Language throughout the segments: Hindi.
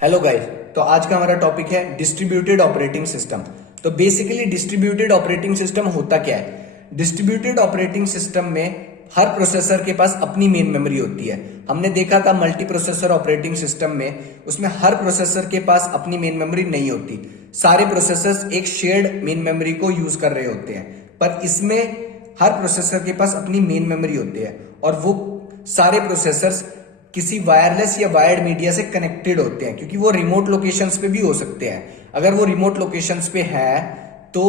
Hello guys. तो आज का हमारा टॉपिक है डिस्ट्रीब्यूटेड ऑपरेटिंग सिस्टम। तो बेसिकली डिस्ट्रीब्यूटेड ऑपरेटिंग सिस्टम होता क्या है? डिस्ट्रीब्यूटेड ऑपरेटिंग सिस्टम में हर प्रोसेसर के पास अपनी मेन मेमोरी होती है। हमने देखा था मल्टी प्रोसेसर ऑपरेटिंग सिस्टम में, उसमें हर प्रोसेसर के पास अपनी मेन मेमोरी नहीं होती। सारे प्रोसेसर्स एक शेयर्ड मेन मेमोरी को यूज कर रहे होते हैं, पर इसमें हर प्रोसेसर के पास अपनी मेन मेमोरी होती है और वो सारे प्रोसेसर्स किसी वायरलेस या वायर्ड मीडिया से कनेक्टेड होते हैं, क्योंकि वो रिमोट लोकेशंस पे भी हो सकते हैं। अगर वो रिमोट लोकेशंस पे है तो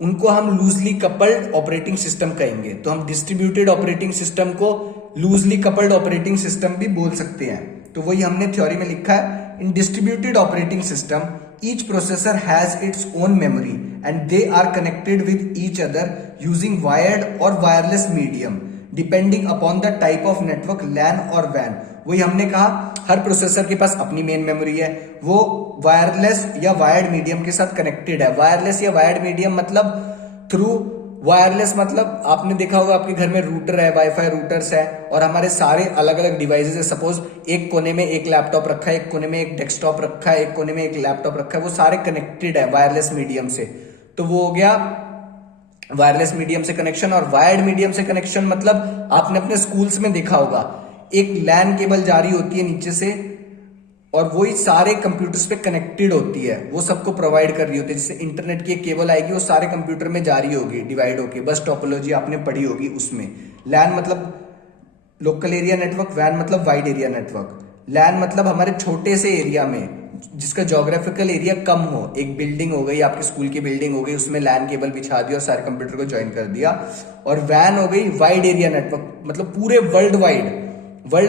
उनको हम लूजली कपल्ड ऑपरेटिंग सिस्टम कहेंगे। तो हम डिस्ट्रीब्यूटेड ऑपरेटिंग सिस्टम को लूजली कपल्ड ऑपरेटिंग सिस्टम भी बोल सकते हैं। तो वही हमने थ्योरी में लिखा है, in distributed operating system each processor has its own memory and they are connected with each other using wired और wireless medium depending upon the type of network, LAN और वैन। वही हमने कहा, हर प्रोसेसर के पास अपनी मेन मेमोरी है, वो वायरलेस या वायर्ड मीडियम के साथ कनेक्टेड है। वायरलेस या वायर्ड मीडियम मतलब थ्रू वायरलेस, मतलब आपने देखा होगा आपके घर में रूटर है, वाईफाई रूटर्स है और हमारे सारे अलग अलग डिवाइसेस है। सपोज एक कोने में एक लैपटॉप रखा है, एक कोने में एक डेस्कटॉप रखा है, एक कोने में एक लैपटॉप रखा है, वो सारे कनेक्टेड है वायरलेस मीडियम से। तो वो हो गया वायरलेस मीडियम से कनेक्शन। और वायर्ड मीडियम से कनेक्शन मतलब आपने अपने स्कूल्स में देखा होगा, एक लैन केबल जारी होती है नीचे से और वही सारे कंप्यूटर्स पे कनेक्टेड होती है, वो सबको प्रोवाइड कर रही होती है। जैसे इंटरनेट की एक केबल आएगी, वो सारे कंप्यूटर में जारी होगी, डिवाइड होगी। बस टोपोलॉजी आपने पढ़ी होगी उसमें। लैन मतलब लोकल एरिया नेटवर्क, वैन मतलब वाइड एरिया नेटवर्क। लैन मतलब हमारे छोटे से एरिया में जिसका ज्योग्राफिकल एरिया कम हो, एक बिल्डिंग हो गई, आपकी स्कूल की बिल्डिंग हो गई, उसमें लैन केबल बिछा दिया और सारे कंप्यूटर को ज्वाइन कर दिया। और वैन हो गई वाइड एरिया नेटवर्क, मतलब पूरे वर्ल्ड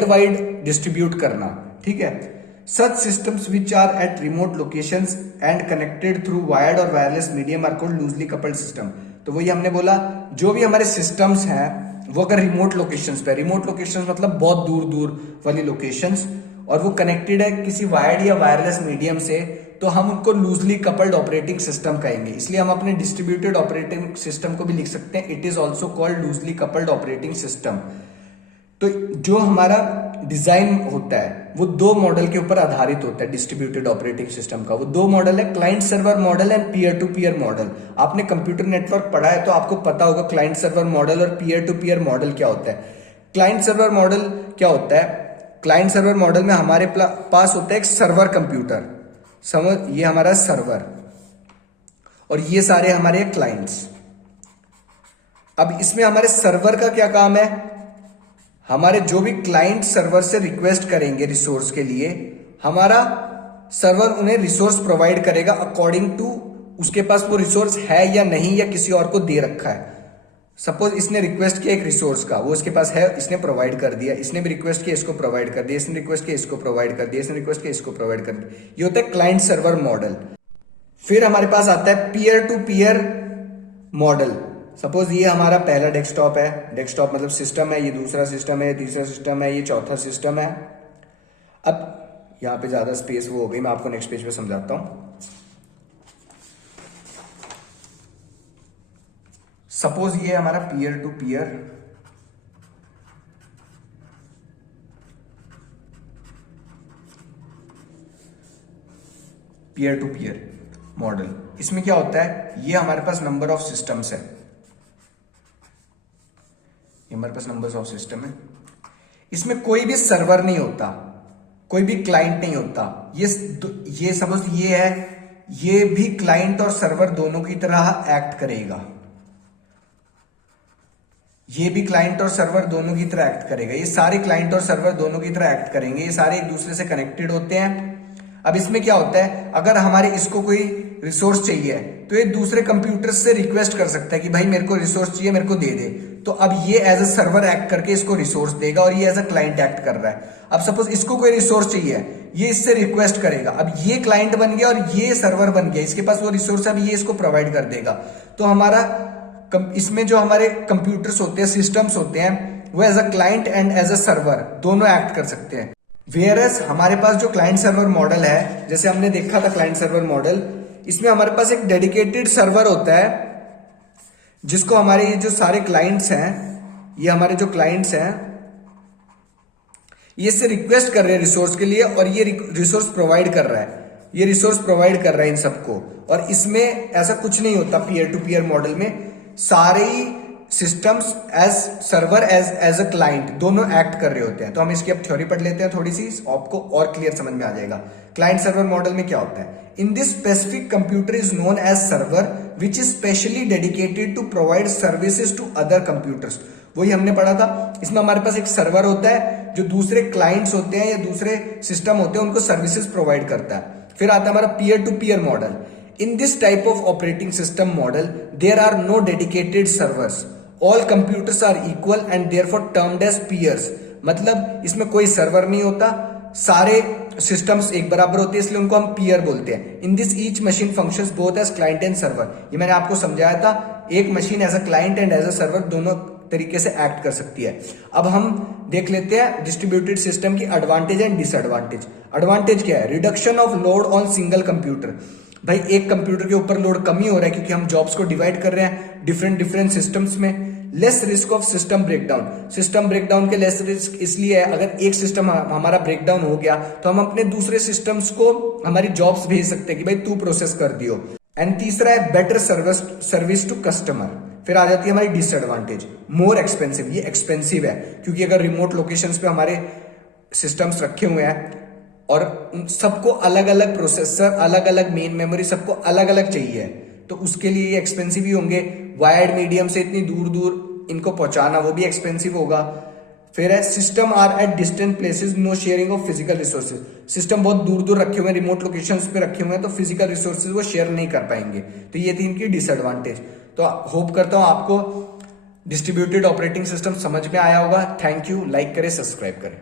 वाइड डिस्ट्रीब्यूट करना। ठीक है। Such systems which are at remote locations and connected through wired और wireless medium are called loosely coupled system. तो वही हमने बोला, जो भी हमारे सिस्टम्स हैं वो अगर रिमोट लोकेशंस पे, रिमोट लोकेशंस मतलब बहुत दूर दूर वाली लोकेशंस, और वो कनेक्टेड है किसी वायर्ड या वायरलेस मीडियम से, तो हम उनको लूजली कपल्ड ऑपरेटिंग सिस्टम कहेंगे। इसलिए हम अपने डिस्ट्रीब्यूटेड ऑपरेटिंग सिस्टम को भी लिख सकते हैं, it is also called loosely coupled operating system. तो जो हमारा डिजाइन होता है वो दो मॉडल के ऊपर आधारित होता है डिस्ट्रीब्यूटेड ऑपरेटिंग सिस्टम का। वो दो मॉडल है, client server model and peer to peer model. आपने कंप्यूटर नेटवर्क पढ़ा है तो आपको पता होगा क्लाइंट सर्वर मॉडल और पीयर टू पीयर मॉडल क्या होता है। क्लाइंट सर्वर मॉडल क्या होता है? क्लाइंट सर्वर मॉडल में हमारे पास होता है एक सर्वर कंप्यूटर, समझ, ये हमारा सर्वर और ये सारे हमारे क्लाइंट्स। अब इसमें हमारे सर्वर का क्या काम है? हमारे जो भी क्लाइंट सर्वर से रिक्वेस्ट करेंगे रिसोर्स के लिए, हमारा सर्वर उन्हें रिसोर्स प्रोवाइड करेगा अकॉर्डिंग टू उसके पास वो रिसोर्स है या नहीं, या किसी और को दे रखा है। सपोज इसने रिक्वेस्ट किया एक रिसोर्स का, वो इसके पास है, इसने प्रोवाइड कर दिया। इसने भी रिक्वेस्ट किया, इसको प्रोवाइड कर दिया। इसने रिक्वेस्ट किया, इसको प्रोवाइड कर दिया। इसने रिक्वेस्ट किया, इसको प्रोवाइड कर दिया। ये होता है क्लाइंट सर्वर मॉडल। फिर हमारे पास आता है peer to peer model. Suppose ये हमारा पहला डेस्कटॉप है, डेस्कटॉप मतलब सिस्टम है, ये दूसरा सिस्टम है, ये तीसरा सिस्टम है, ये चौथा सिस्टम है। अब यहां पे ज्यादा स्पेस वो हो गई, मैं आपको नेक्स्ट पेज पे समझाता हूं। सपोज ये हमारा पीयर टू पीयर मॉडल। इसमें क्या होता है, ये हमारे पास नंबर ऑफ सिस्टम्स है, ये हमारे पास नंबर्स ऑफ सिस्टम है। इसमें कोई भी सर्वर नहीं होता, कोई भी क्लाइंट नहीं होता। ये सपोज ये है, ये भी क्लाइंट और सर्वर दोनों की तरह एक्ट करेगा। ये भी क्लाइंट और सर्वर दोनों की तरह एक्ट करेगा। ये सारे क्लाइंट और सर्वर दोनों की तरह एक्ट करेंगे। ये सारे एक दूसरे से कनेक्टेड होते हैं। अब इसमें क्या होता है, अगर हमारे इसको कोई रिसोर्स चाहिए तो ये दूसरे कंप्यूटर से रिक्वेस्ट कर सकता है कि भाई मेरे को रिसोर्स चाहिए, मेरे को दे दे। तो अब ये एज अ सर्वर एक्ट करके इसको रिसोर्स देगा और ये एज अ क्लाइंट एक्ट कर रहा है। अब सपोज इसको कोई रिसोर्स चाहिए, ये इससे रिक्वेस्ट करेगा। अब ये क्लाइंट बन गया और ये सर्वर बन गया, इसके पास वो रिसोर्स है, अब ये इसको प्रोवाइड कर देगा। तो हमारा इसमें जो हमारे कंप्यूटर्स होते हैं, सिस्टम्स होते हैं, वो as a client and as a server दोनों एक्ट कर सकते हैं। वेयरएस हमारे पास जो क्लाइंट सर्वर मॉडल है, जैसे हमने देखा था क्लाइंट सर्वर मॉडल, इसमें हमारे पास एक डेडिकेटेड सर्वर होता है जिसको हमारे ये जो सारे क्लाइंट्स हैं, ये हमारे जो क्लाइंट्स हैं, ये इससे रिक्वेस्ट कर रहे हैं रिसोर्स के लिए और ये रिसोर्स प्रोवाइड कर रहा है, ये रिसोर्स प्रोवाइड कर रहा है इन सबको। और इसमें ऐसा कुछ नहीं होता पीयर टू पीयर मॉडल में, सारे ही systems as server as a client दोनों एक्ट कर रहे होते हैं। तो हम इसकी अब थ्योरी पढ़ लेते हैं थोड़ी सी, आपको और क्लियर समझ में आ जाएगा। क्लाइंट सर्वर मॉडल में क्या होता है? In this specific computer is known as server which is specially dedicated to provide services to other computers. वही हमने पढ़ा था, इसमें हमारे पास एक सर्वर होता है जो दूसरे क्लाइंट्स होते हैं या दूसरे सिस्टम होते हैं उनको सर्विसेज प्रोवाइड करता है। फिर आता है हमारा peer to peer model. In this type of operating system model there are no dedicated servers, all computers are equal and therefore termed as peers. मतलब इसमें कोई सर्वर नहीं होता, सारे सिस्टम्स एक बराबर होते हैं, इसलिए उनको हम पीयर बोलते हैं। In this each machine functions both as client and server. ये मैंने आपको समझाया था, एक machine as a client and as a server दोनों तरीके से एक्ट कर सकती है। अब हम देख लेते हैं डिस्ट्रीब्यूटेड सिस्टम की एडवांटेज एंड डिसएडवांटेज। एडवांटेज क्या है? Reduction of load on single computer. भाई एक कंप्यूटर के ऊपर लोड कम ही हो रहा है क्योंकि हम जॉब्स को डिवाइड कर रहे हैं डिफरेंट सिस्टम्स में। Less risk of system breakdown. System breakdown के लेस रिस्क इसलिए है, अगर एक सिस्टम हमारा ब्रेकडाउन हो गया तो हम अपने दूसरे सिस्टम्स को हमारी जॉब्स भेज सकते हैं कि भाई तू प्रोसेस कर दियो। एंड तीसरा है बेटर सर्विस टू कस्टमर। फिर आ जाती है हमारी डिसएडवांटेज, मोर एक्सपेंसिव। ये एक्सपेंसिव है क्योंकि अगर रिमोट लोकेशंस पे हमारे सिस्टम्स रखे हुए हैं और उन सबको अलग अलग प्रोसेसर, अलग अलग मेन मेमोरी, सबको अलग अलग चाहिए, तो उसके लिए ये एक्सपेंसिव ही होंगे। वायर्ड मीडियम से इतनी दूर दूर इनको पहुंचाना वो भी एक्सपेंसिव होगा। फिर है system are at distant places, no sharing of physical resources. System बहुत दूर दूर रखे हुए हैं, रिमोट लोकेशंस पे रखे हुए हैं, तो फिजिकल रिसोर्सेज वो शेयर नहीं कर पाएंगे। तो ये थी इनकी डिसएडवांटेज। तो होप करता हूं आपको डिस्ट्रीब्यूटेड ऑपरेटिंग सिस्टम समझ में आया होगा। थैंक यू, लाइक करें, सब्सक्राइब करें।